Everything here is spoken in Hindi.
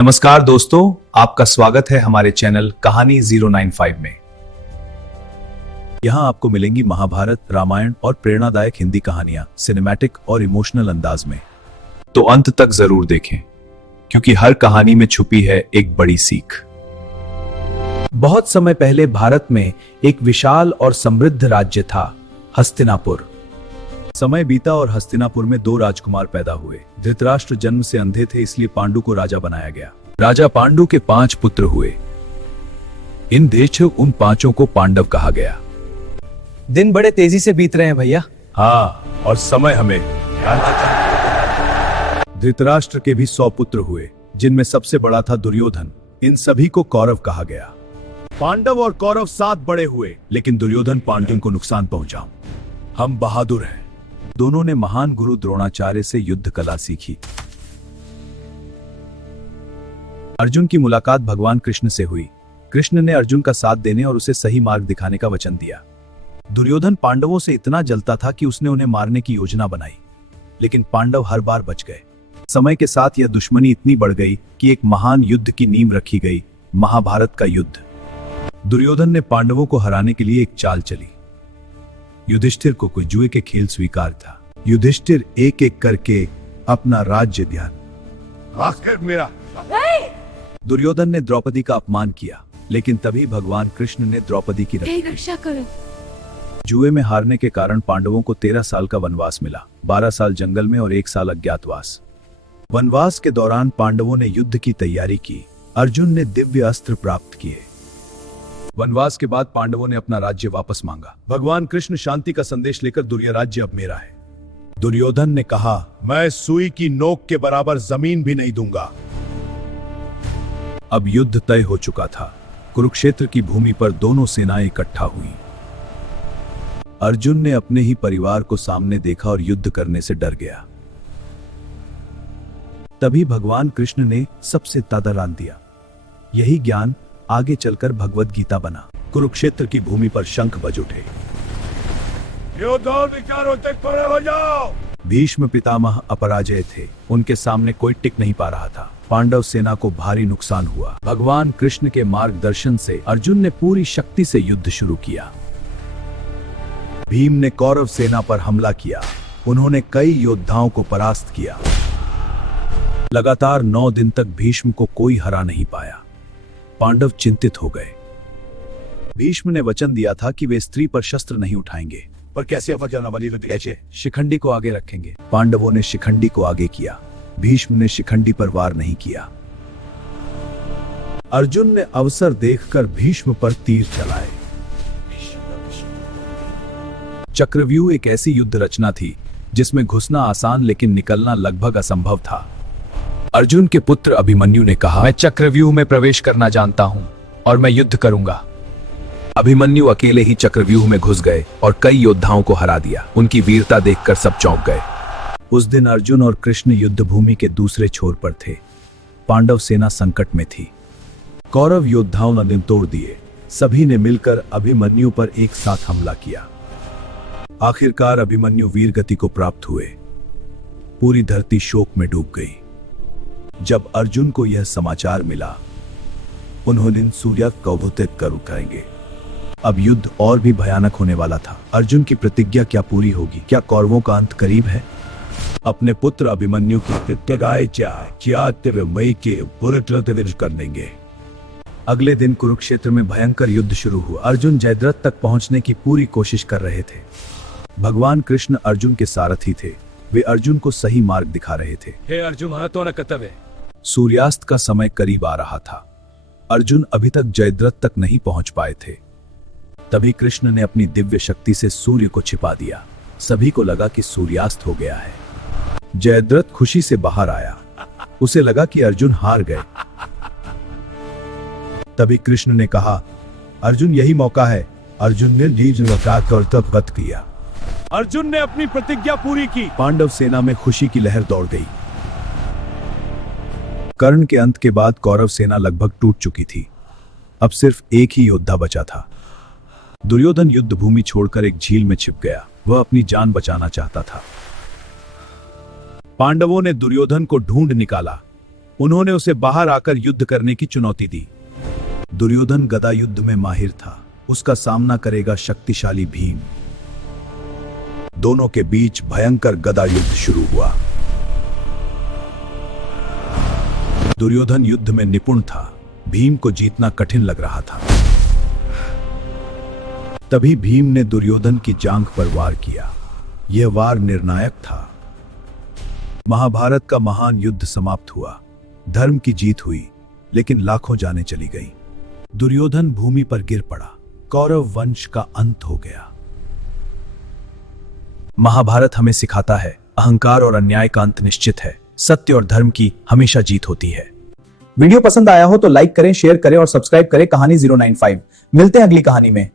नमस्कार दोस्तों, आपका स्वागत है हमारे चैनल कहानी 095 में। यहाँ आपको मिलेंगी महाभारत, रामायण और प्रेरणादायक हिंदी कहानियां सिनेमैटिक और इमोशनल अंदाज में। तो अंत तक जरूर देखें, क्योंकि हर कहानी में छुपी है एक बड़ी सीख। बहुत समय पहले भारत में एक विशाल और समृद्ध राज्य था, हस्तिनापुर। समय बीता और हस्तिनापुर में दो राजकुमार पैदा हुए। धृतराष्ट्र जन्म से अंधे थे, इसलिए पांडु को राजा बनाया गया। राजा पांडु के 5 पुत्र हुए। इन देश उन 5 को पांडव कहा गया। दिन बड़े तेजी से बीत रहे हैं भैया। हाँ, और समय हमें धृतराष्ट्र के भी 100 पुत्र हुए, जिनमें सबसे बड़ा था दुर्योधन। इन सभी को कौरव कहा गया। पांडव और कौरव 7 बड़े हुए, लेकिन दुर्योधन पांडुओं को नुकसान पहुंचा। हम बहादुर हैं। दोनों ने महान गुरु द्रोणाचार्य से युद्ध कला सीखी। अर्जुन की मुलाकात भगवान कृष्ण से हुई। कृष्ण ने अर्जुन का साथ देने और उसे सही मार्ग दिखाने का वचन दिया। दुर्योधन पांडवों से इतना जलता था कि उसने उन्हें मारने की योजना बनाई, लेकिन पांडव हर बार बच गए। समय के साथ यह दुश्मनी इतनी बढ़ गई कि एक महान युद्ध की नींव रखी गई, महाभारत का युद्ध। दुर्योधन ने पांडवों को हराने के लिए एक चाल चली। युधिष्ठिर को कोई जुए के खेल स्वीकार था। युधिष्ठिर एक एक करके अपना राज्य मेरा। दुर्योधन ने द्रौपदी का अपमान किया, लेकिन तभी भगवान कृष्ण ने द्रौपदी की रक्षा करो। जुए में हारने के कारण पांडवों को 13 साल का वनवास मिला। 12 साल जंगल में और 1 साल अज्ञातवास। वनवास के दौरान पांडवों ने युद्ध की तैयारी की। अर्जुन ने दिव्य अस्त्र प्राप्त किए। वनवास के बाद पांडवों ने अपना राज्य वापस मांगा। भगवान कृष्ण शांति का संदेश लेकर दुर्योधन राज्य अब मेरा है। दुर्योधन ने कहा, मैं सुई की नोक के बराबर जमीन भी नहीं दूंगा। अब युद्ध तय हो चुका था। कुरुक्षेत्र की भूमि पर दोनों सेनाएं इकट्ठा हुई। अर्जुन ने अपने ही परिवार को सामने देखा और युद्ध करने से डर गया। तभी भगवान कृष्ण ने सबसे ज्यादा दान दिया। यही ज्ञान आगे चलकर भगवद गीता बना। कुरुक्षेत्र की भूमि पर शंख बज उठे। खड़े हो जाओ। भीष्म पितामह अपराजय थे। उनके सामने कोई टिक नहीं पा रहा था। पांडव सेना को भारी नुकसान हुआ। भगवान कृष्ण के मार्गदर्शन से अर्जुन ने पूरी शक्ति से युद्ध शुरू किया। भीम ने कौरव सेना पर हमला किया। उन्होंने कई योद्धाओं को परास्त किया। लगातार 9 दिन तक भीष्म को कोई हरा नहीं पाया। पांडव चिंतित हो गए। भीष्म ने वचन दिया था कि वे स्त्री पर शस्त्र नहीं उठाएंगे, पर कैसे शिखंडी को आगे रखेंगे। पांडवों ने शिखंडी को आगे किया। भीष्म ने शिखंडी पर वार नहीं किया। अर्जुन ने अवसर देखकर भीष्म पर तीर चलाए। चक्रव्यूह एक ऐसी युद्ध रचना थी जिसमें घुसना आसान लेकिन निकलना लगभग असंभव था। अर्जुन के पुत्र अभिमन्यु ने कहा, मैं चक्रव्यूह में प्रवेश करना जानता हूं और मैं युद्ध करूंगा। अभिमन्यु अकेले ही चक्रव्यूह में घुस गए और कई योद्धाओं को हरा दिया। उनकी वीरता देखकर सब चौंक गए। उस दिन अर्जुन और कृष्ण युद्ध भूमि के दूसरे छोर पर थे। पांडव सेना संकट में थी। कौरव योद्धाओं ने दिन तोड़ दिए। सभी ने मिलकर अभिमन्यु पर एक साथ हमला किया। आखिरकार अभिमन्यु वीर गति को प्राप्त हुए। पूरी धरती शोक में डूब गई। जब अर्जुन को यह समाचार मिला, उन्होंने सूर्यास्त को अवतरित कर उठाएंगे। अब युद्ध और भी भयानक होने वाला था। अर्जुन की प्रतिज्ञा क्या पूरी होगी? क्या कौरवों का अंत करीब है? अपने पुत्र अभिमन्यु की कर देंगे। अगले दिन कुरुक्षेत्र में भयंकर युद्ध शुरू हुआ। अर्जुन जयद्रथ तक पहुंचने की पूरी कोशिश कर रहे थे। भगवान कृष्ण अर्जुन के सारथी थे। वे अर्जुन को सही मार्ग दिखा रहे थे। हे अर्जुन, सूर्यास्त का समय करीब आ रहा था। अर्जुन अभी तक जयद्रथ तक नहीं पहुंच पाए थे। तभी कृष्ण ने अपनी दिव्य शक्ति से सूर्य को छिपा दिया। सभी को लगा कि सूर्यास्त हो गया है। जयद्रथ खुशी से बाहर आया। उसे लगा कि अर्जुन हार गए। तभी कृष्ण ने कहा, अर्जुन यही मौका है। अर्जुन ने कर्तव्य किया। अर्जुन ने अपनी प्रतिज्ञा पूरी की। पांडव सेना में खुशी की लहर दौड़ गई। कर्ण के अंत के बाद कौरव सेना लगभग टूट चुकी थी। अब सिर्फ एक ही योद्धा बचा था। दुर्योधन युद्ध भूमि छोड़कर एक झील में छिप गया। वह अपनी जान बचाना चाहता था। पांडवों ने दुर्योधन को ढूंढ निकाला। उन्होंने उसे बाहर आकर युद्ध करने की चुनौती दी। दुर्योधन गदा युद्ध में माहिर था, उसका सामना करेगा शक्तिशाली भीम। दोनों के बीच भयंकर गदा युद्ध शुरू हुआ। दुर्योधन युद्ध में निपुण था, भीम को जीतना कठिन लग रहा था। तभी भीम ने दुर्योधन की जांघ पर वार किया। यह वार निर्णायक था। महाभारत का महान युद्ध समाप्त हुआ। धर्म की जीत हुई, लेकिन लाखों जानें चली गई। दुर्योधन भूमि पर गिर पड़ा। कौरव वंश का अंत हो गया। महाभारत हमें सिखाता है, अहंकार और अन्याय का अंत निश्चित है। सत्य और धर्म की हमेशा जीत होती है। वीडियो पसंद आया हो तो लाइक करें, शेयर करें और सब्सक्राइब करें कहानी 095। मिलते हैं अगली कहानी में।